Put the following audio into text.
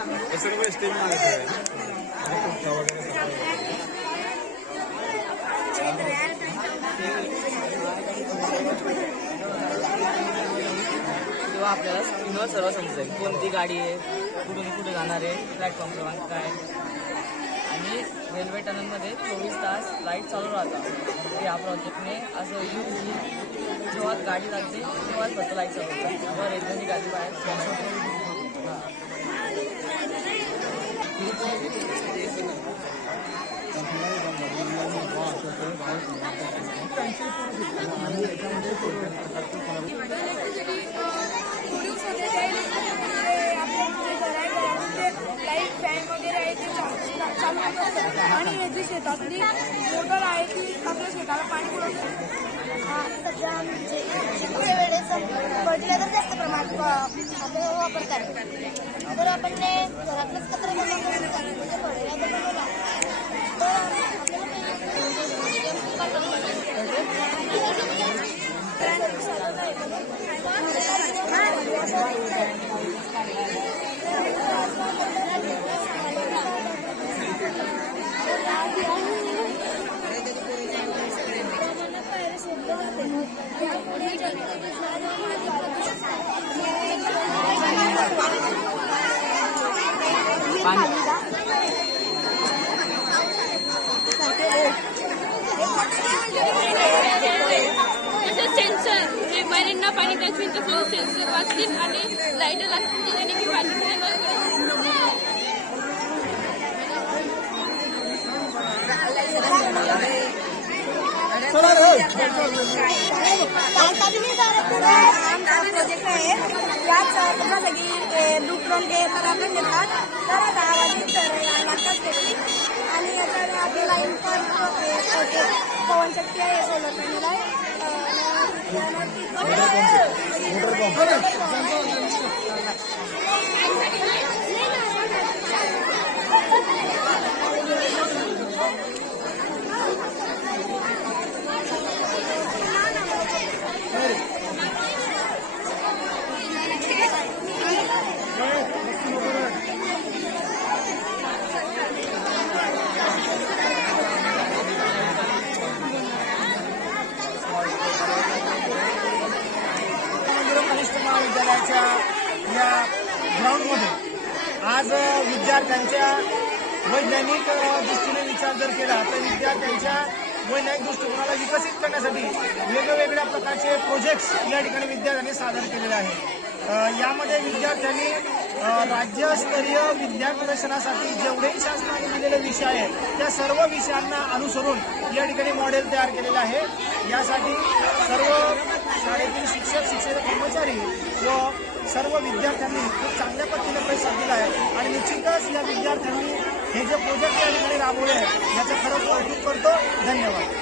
तेव्हा आपल्याला स्क्रीनवर सर्व समजेल कोणती गाडी आहे, कुठून कुठे जाणार आहे, प्लॅटफॉर्म क्रमांक काय. आणि रेल्वे टनलमध्ये 24 तास लाईट चालू राहतात. या प्रोजेक्टने असं जेव्हा गाडी लागते तेव्हाच फक्त लाईट चालू होतं. तेव्हा रेल्वेने गाडी बाहेर लाईट फॅन वगैरे आहे ते चालू होतं. आणि हे जी शेतातली मोटर आहे ती आपल्या शेताला पाणी पुरवते. सध्या म्हणजे शेतीच्या वेळेस फर्टिलायझर जास्त प्रमाणात आपल्याला वापरतात. तर आपण ते घरातलंच कचरा म्हणजे फर्टिलायझर बनवला सेन्सर हे महिन्यांना पाणी टाकतील तर सेन्सर वाचतील आणि लाईट लागतील आणि मी पाणी प्रोजेक्ट आहे याच सगळी ब्लूप्रिंट हे तर आपण देतात तर गावाची लागतात ते. आणि याच्याने आपली लाईन पण पवनशक्ती आहे, सोलर पॅनल आहे. महाविद्यालयाच्या या ग्राउंडमध्ये आज विद्यार्थ्यांच्या वैज्ञानिक दृष्टीने विचार जर केला तर विद्यार्थ्यांच्या वैज्ञानिक दृष्टिकोनाला विकसित करण्यासाठी वेगवेगळ्या प्रकारचे प्रोजेक्ट्स या ठिकाणी विद्यार्थ्यांनी सादर केलेले आहेत. यामध्ये विद्यार्थ्यांनी राज्यस्तरीय विज्ञान प्रदर्शनासाठी जेवढेही शासनाने दिलेले विषय आहेत त्या सर्व विषयांना अनुसरून या ठिकाणी मॉडेल तयार केलेलं आहे. यासाठी सर्व शाळेतील शिक्षक कर्मचारी व सर्व विद्यार्थ्यांनी खूप चांगल्या पद्धतीने प्रतिसाद दिला आहे. आणि निश्चितच या विद्यार्थ्यांनी हे जे प्रोजेक्ट या ठिकाणी राबवले आहेत याचं खरंच कौतुक करतो. धन्यवाद.